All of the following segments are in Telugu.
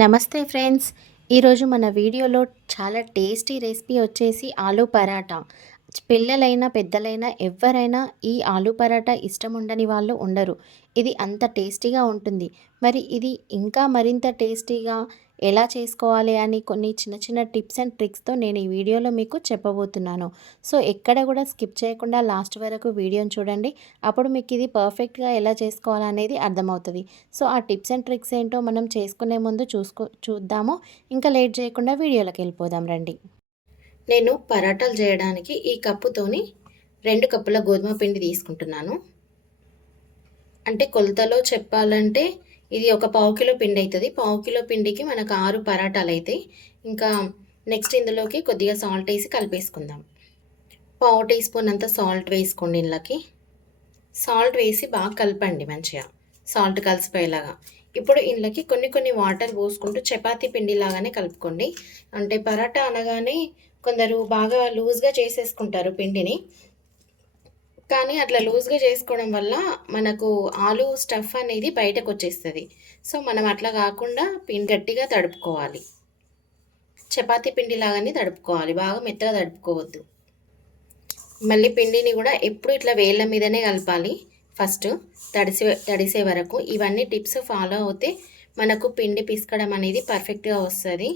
నమస్తే ఫ్రెండ్స్. ఈరోజు మన వీడియోలో చాలా టేస్టీ రెసిపీ వచ్చేసి ఆలూ పరాటా. పిల్లలైనా పెద్దలైనా ఎవరైనా ఈ ఆలూ పరాటా ఇష్టం ఉండని వాళ్ళు ఉండరు. ఇది అంత టేస్టీగా ఉంటుంది. మరి ఇది ఇంకా మరింత టేస్టీగా ఎలా చేసుకోవాలి అని కొన్ని చిన్న చిన్న టిప్స్ అండ్ ట్రిక్స్తో నేను ఈ వీడియోలో మీకు చెప్పబోతున్నాను. సో ఎక్కడ కూడా స్కిప్ చేయకుండా లాస్ట్ వరకు వీడియోని చూడండి. అప్పుడు మీకు ఇది పర్ఫెక్ట్గా ఎలా చేసుకోవాలనేది అర్థమవుతుంది. సో ఆ టిప్స్ అండ్ ట్రిక్స్ ఏంటో మనం చేసుకునే ముందు చూసుకో చూద్దాము. ఇంకా లేట్ చేయకుండా వీడియోలోకి వెళ్ళిపోదాం రండి. నేను పరాటాలు చేయడానికి ఈ కప్పుతోని రెండు కప్పుల గోధుమ పిండి తీసుకుంటున్నాను. అంటే కొలతలో చెప్పాలంటే ఇది ఒక పావు కిలో పిండి అవుతుంది పావు కిలో పిండికి మనకు ఆరు పరాటాలు అవుతాయి ఇంకా నెక్స్ట్ ఇందులోకి కొద్దిగా సాల్ట్ వేసి కలిపేసుకుందాం. పావు టీ స్పూన్ అంత సాల్ట్ వేసుకోండి ఇందులోకి. సాల్ట్ వేసి బాగా కలపండి మంచిగా. సాల్ట్ కలిసిపోయేలాగా. ఇప్పుడు ఇందులోకి కొన్ని కొన్ని వాటర్ పోసుకుంటూ చపాతీ పిండి లాగానే కలుపుకోండి. అంటే పరాటా అనగానే కొందరు బాగా లూజ్గా చేసేసుకుంటారు పిండిని. కానీ అట్లా లూజ్గా చేసుకోవడం వల్ల మనకు ఆలు స్టఫ్ అనేది బయటకు వచ్చేస్తుంది. సో మనం అట్లా కాకుండా పిండి గట్టిగా తడుపుకోవాలి. చపాతీ పిండి లాగానే తడుపుకోవాలి. బాగా మెత్తగా తడుపుకోవద్దు. మళ్ళీ పిండిని కూడా ఎప్పుడు ఇట్లా వేళ్ళ మీదనే కలపాలి. ఫస్ట్ తడిసే తడిసే వరకు ఇవన్నీ టిప్స్ ఫాలో అవుతే మనకు పిండి పిసకడం అనేది పర్ఫెక్ట్గా వస్తుంది.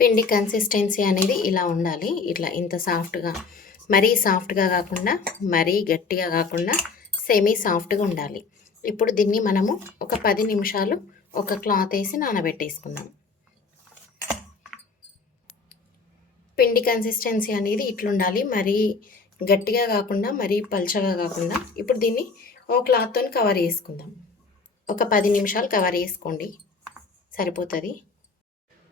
పిండి కన్సిస్టెన్సీ అనేది ఇలా ఉండాలి. ఇట్లా ఇంత సాఫ్ట్గా మరీ సాఫ్ట్గా కాకుండా మరీ గట్టిగా కాకుండా సెమీ సాఫ్ట్గా ఉండాలి. ఇప్పుడు దీన్ని మనము ఒక పది నిమిషాలు ఒక క్లాత్ వేసి నానబెట్టేసుకుందాం. పిండి కన్సిస్టెన్సీ అనేది ఇట్లుండాలి. మరీ గట్టిగా కాకుండా మరీ పల్చగా కాకుండా. ఇప్పుడు దీన్ని ఓ క్లాత్తో కవర్ చేసుకుందాం. ఒక పది నిమిషాలు కవర్ చేసుకోండి. సరిపోతుంది?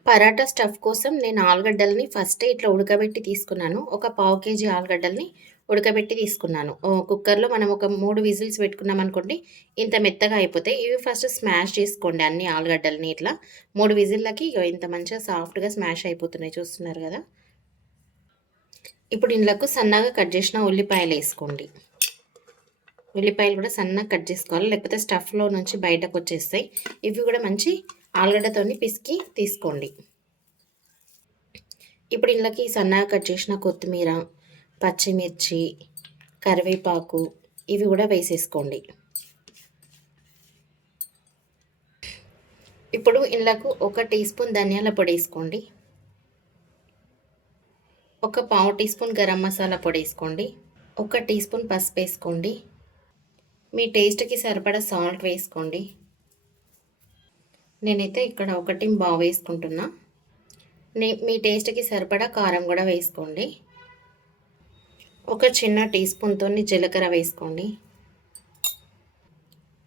పరాటా స్టఫ్ కోసం నేను ఆలుగడ్డల్ని ఫస్టే ఇట్లా ఉడకబెట్టి తీసుకున్నాను. ఒక పావు కేజీ ఆలుగడ్డల్ని ఉడకబెట్టి తీసుకున్నాను. కుక్కర్లో మనం ఒక మూడు విజిల్స్ పెట్టుకున్నాం అనుకోండి ఇంత మెత్తగా అయిపోతాయి ఇవి ఫస్ట్ స్మాష్ చేసుకోండి అన్ని ఆలుగడ్డల్ని ఇట్లా. మూడు విజిల్లకి ఇంత మంచిగా సాఫ్ట్గా స్మాష్ అయిపోతున్నాయి చూస్తున్నారు కదా. ఇప్పుడు ఇందులోకి సన్నగా కట్ చేసిన ఉల్లిపాయలు వేసుకోండి. ఉల్లిపాయలు కూడా సన్నగా కట్ చేసుకోవాలి. లేకపోతే స్టఫ్లో నుంచి బయటకు వచ్చేస్తాయి. ఇవి కూడా మంచి ఆలుగడ్డతో పిసికి తీసుకోండి. ఇప్పుడు ఇందులోకి సన్నగా కట్ చేసిన కొత్తిమీర పచ్చిమిర్చి కరివేపాకు ఇవి కూడా వేసేసుకోండి. ఇప్పుడు ఇందులోకి ఒక టీ స్పూన్ ధనియాల పొడి వేసుకోండి. ఒక పావు టీ స్పూన్ గరం మసాలా పొడి వేసుకోండి. ఒక టీ స్పూన్ పసుపు వేసుకోండి. మీ టేస్ట్కి సరిపడా సాల్ట్ వేసుకోండి. నేనైతే ఇక్కడ ఒకటి బాగా వేసుకుంటున్నా. నే మీ టేస్ట్కి సరిపడా కారం కూడా వేసుకోండి. ఒక చిన్న టీ స్పూన్తో జీలకర్ర వేసుకోండి.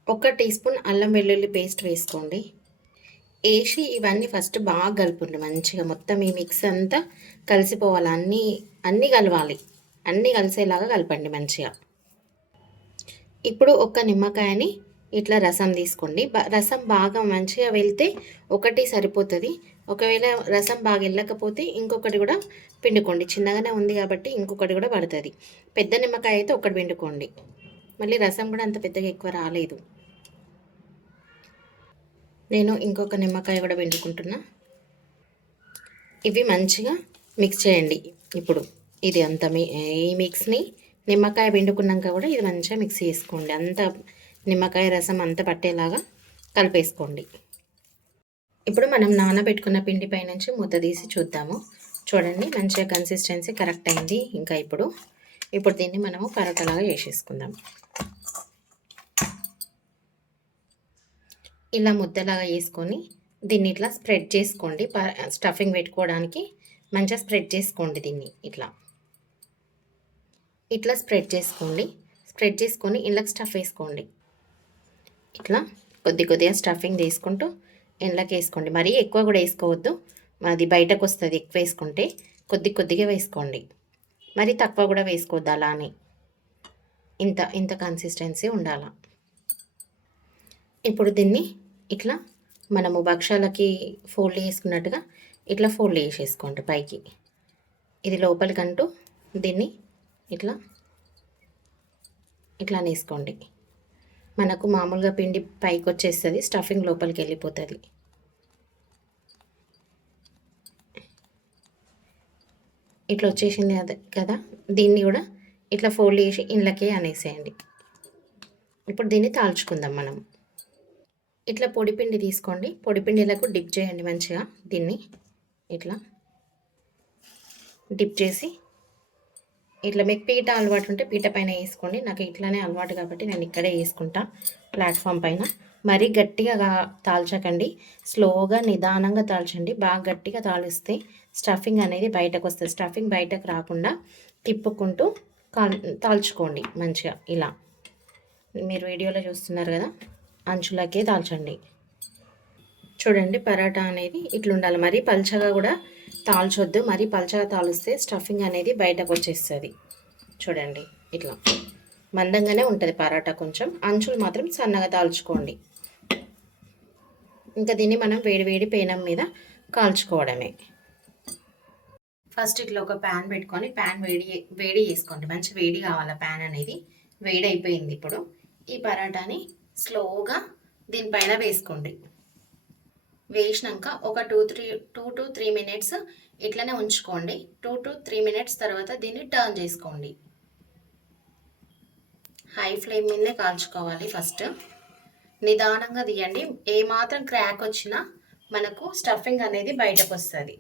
ఒక టీ స్పూన్ అల్లం వెల్లుల్లి పేస్ట్ వేసుకోండి. వేసి ఇవన్నీ ఫస్ట్ బాగా కలుపుండి మంచిగా. మొత్తం ఈ మిక్స్ అంతా కలిసిపోవాలి. అన్నీ అన్నీ కలవాలి. అన్నీ కలిసేలాగా కలపండి మంచిగా. ఇప్పుడు ఒక నిమ్మకాయని ఇట్లా రసం తీసుకోండి. రసం బాగా మంచిగా వెళ్తే ఒకటి సరిపోతుంది. ఒకవేళ రసం బాగా వెళ్ళకపోతే ఇంకొకటి కూడా పిండుకోండి. చిన్నగానే ఉంది కాబట్టి ఇంకొకటి కూడా పడుతుంది. పెద్ద నిమ్మకాయ అయితే ఒకటి పిండుకోండి. మళ్ళీ రసం కూడా అంత పెద్దగా ఎక్కువ రాలేదు. నేను ఇంకొక నిమ్మకాయ కూడా పిండుకుంటున్నా. ఇవి మంచిగా మిక్స్ చేయండి. ఇప్పుడు ఇది అంత ఈ మిక్స్ని నిమ్మకాయ పిండుకున్నాక కూడా ఇది మంచిగా మిక్స్ చేసుకోండి. అంత నిమ్మకాయ రసం అంతా పట్టేలాగా కలిపేసుకోండి. ఇప్పుడు మనం నానబెట్టుకున్న పిండి పై నుంచి ముద్ద తీసి చూద్దాము. చూడండి మంచిగా కన్సిస్టెన్సీ కరెక్ట్ అయింది. ఇంకా ఇప్పుడు ఇప్పుడు దీన్ని మనము పరోటాలాగా చేసేసుకుందాం ఇలా ముద్దలాగా వేసుకొని దీన్ని ఇట్లా స్ప్రెడ్ చేసుకోండి. స్టఫింగ్ పెట్టుకోవడానికి మంచిగా స్ప్రెడ్ చేసుకోండి దీన్ని ఇట్లా. ఇట్లా స్ప్రెడ్ చేసుకోండి. స్ప్రెడ్ చేసుకొని ఇంట్లోకి స్టఫ్ వేసుకోండి. ఇట్లా కొద్ది కొద్దిగా స్టఫింగ్ తీసుకుంటూ ఎండ్లకి వేసుకోండి. మరీ ఎక్కువ కూడా వేసుకోవద్దు. అది బయటకు వస్తుంది ఎక్కువ వేసుకుంటే కొద్ది కొద్దిగా వేసుకోండి. మరి తక్కువ కూడా వేసుకోవద్దు అలా అని ఇంత ఇంత కన్సిస్టెన్సీ ఉండాల. ఇప్పుడు దీన్ని ఇట్లా మనము భక్షాలకి ఫోల్డ్ చేసుకున్నట్టుగా ఇట్లా ఫోల్డ్ చేసేసుకోండి పైకి. ఇది లోపలికంటూ దీన్ని ఇట్లా ఇట్లా వేసుకోండి. మనకు మామూలుగా పిండి పైకి వచ్చేస్తుంది స్టఫింగ్ లోపలికి వెళ్ళిపోతుంది. ఇట్లా వచ్చేసింది కదా దీన్ని కూడా ఇట్లా ఫోల్డ్ చేసి ఇండ్లకే అనేసేయండి. ఇప్పుడు దీన్ని తాల్చుకుందాం మనం. ఇట్లా పొడిపిండి తీసుకోండి పొడిపిండిలకు డిప్ చేయండి మంచిగా దీన్ని ఇట్లా డిప్ చేసి ఇట్లా మీకు పీట అలవాటు ఉంటే పీట పైన వేసుకోండి. నాకు ఇట్లానే అలవాటు కాబట్టి నేను ఇక్కడే వేసుకుంటా ప్లాట్ఫామ్ పైన. మరీ గట్టిగా తాల్చకండి. స్లోగా నిదానంగా తాల్చండి. బాగా గట్టిగా తాలిస్తే స్టఫింగ్ అనేది బయటకు వస్తుంది. స్టఫింగ్ బయటకు రాకుండా తిప్పుకుంటూ కాల్ తాల్చుకోండి మంచిగా ఇలా. మీరు వీడియోలో చూస్తున్నారు కదా అంచులకే తాల్చండి. చూడండి పరాటా అనేది ఇట్లుండాలి. మరీ పల్చగా కూడా తాల్చొద్దు. మరి పల్చగా తాలుస్తే స్టఫింగ్ అనేది బయటకు వచ్చేస్తుంది. చూడండి ఇట్లా. మందంగానే ఉంటుంది పరాటా కొంచెం. అంచులు మాత్రం సన్నగా తాల్చుకోండి. ఇంకా దీన్ని మనం వేడి వేడి పేనం మీద కాల్చుకోవడమే. ఫస్ట్ ఇట్లా ఒక ప్యాన్ పెట్టుకొని ప్యాన్ వేడి వేడి చేసుకోండి. మంచి వేడి కావాలి ప్యాన్ అనేది. వేడి అయిపోయింది ఇప్పుడు. ఈ పరాటాని స్లోగా దీనిపైన వేసుకోండి. వేసినాక ఒక two three two to three minutes ఇట్లనే ఉంచుకోండి. టూ టు త్రీ మినిట్స్ తర్వాత దీన్ని టర్న్ చేసుకోండి. హై ఫ్లేమ్ మీదనే కాల్చుకోవాలి ఫస్ట్. నిదానంగా తీయండి. ఏమాత్రం క్రాక్ వచ్చినా మనకు స్టఫింగ్ అనేది బయటకు వస్తుంది.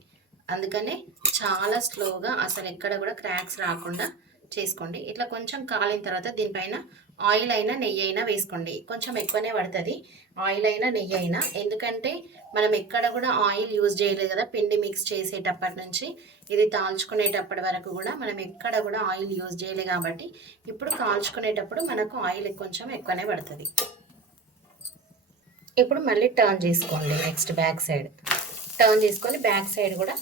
అందుకనే చాలా స్లోగా అసలు ఎక్కడ కూడా క్రాక్స్ రాకుండా చేసుకోండి. ఇట్లా కొంచెం కాలిన తర్వాత దీనిపైన ఆయిల్ అయినా నెయ్యి అయినా వేసుకోండి. కొంచెం ఎక్కువనే పడుతుంది. ఆయిల్ అయినా నెయ్యి అయినా ఎందుకంటే మనం ఎక్కడ కూడా ఆయిల్ యూజ్ చేయలేదు కదా పిండి మిక్స్ చేసేటప్పటి నుంచి. ఇది తాల్చుకునేటప్పటి వరకు కూడా మనం ఎక్కడ కూడా ఆయిల్ యూజ్ చేయలేదు కాబట్టి ఇప్పుడు కాల్చుకునేటప్పుడు మనకు ఆయిల్ కొంచెం ఎక్కువనే పడుతుంది. ఇప్పుడు మళ్ళీ టర్న్ చేసుకోండి నెక్స్ట్ బ్యాక్ సైడ్. టర్న్ చేసుకొని బ్యాక్ సైడ్ కూడా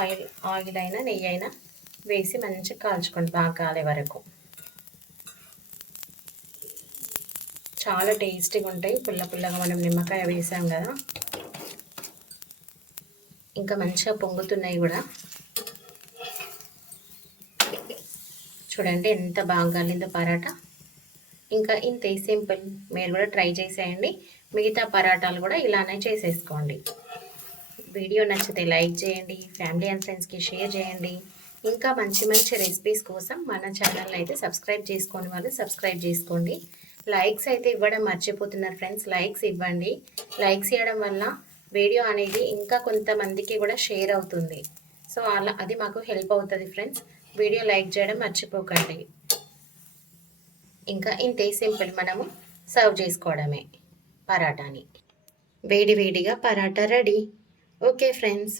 ఆయిల్ ఆయిల్ అయినా నెయ్యి అయినా వేసి మంచిగా కాల్చుకోండి బాగా కాలే వరకు. చాలా టేస్టీగా ఉంటాయి. పుల్ల పుల్లగా మనం నిమ్మకాయ వేసాం కదా. ఇంకా మంచిగా పొంగుతున్నాయి కూడా. చూడండి ఎంత బాగా కలిందో పరాటా. ఇంకా ఇంతే సింపుల్. మీరు కూడా ట్రై చేసేయండి. మిగతా పరాటాలు కూడా ఇలానే చేసేసుకోండి. వీడియో నచ్చితే లైక్ చేయండి. ఫ్యామిలీ అండ్ ఫ్రెండ్స్కి షేర్ చేయండి. ఇంకా మంచి మంచి రెసిపీస్ కోసం మన ఛానల్ అయితే సబ్స్క్రైబ్ చేసుకొని వాళ్ళు సబ్స్క్రైబ్ చేసుకోండి. లైక్స్ అయితే ఇవ్వడం మర్చిపోతున్నారు ఫ్రెండ్స్ లైక్స్ ఇవ్వండి. లైక్స్ ఇవ్వడం వల్ల వీడియో అనేది ఇంకా కొంతమందికి కూడా షేర్ అవుతుంది. సో అలా అది మాకు హెల్ప్ అవుతుంది ఫ్రెండ్స్ వీడియో లైక్ చేయడం మర్చిపోకండి. ఇంకా ఇంతే సింపుల్ మనము సర్వ్ చేసుకోవడమే పరాటాని. వేడి వేడిగా పరాటా రెడీ ఓకే ఫ్రెండ్స్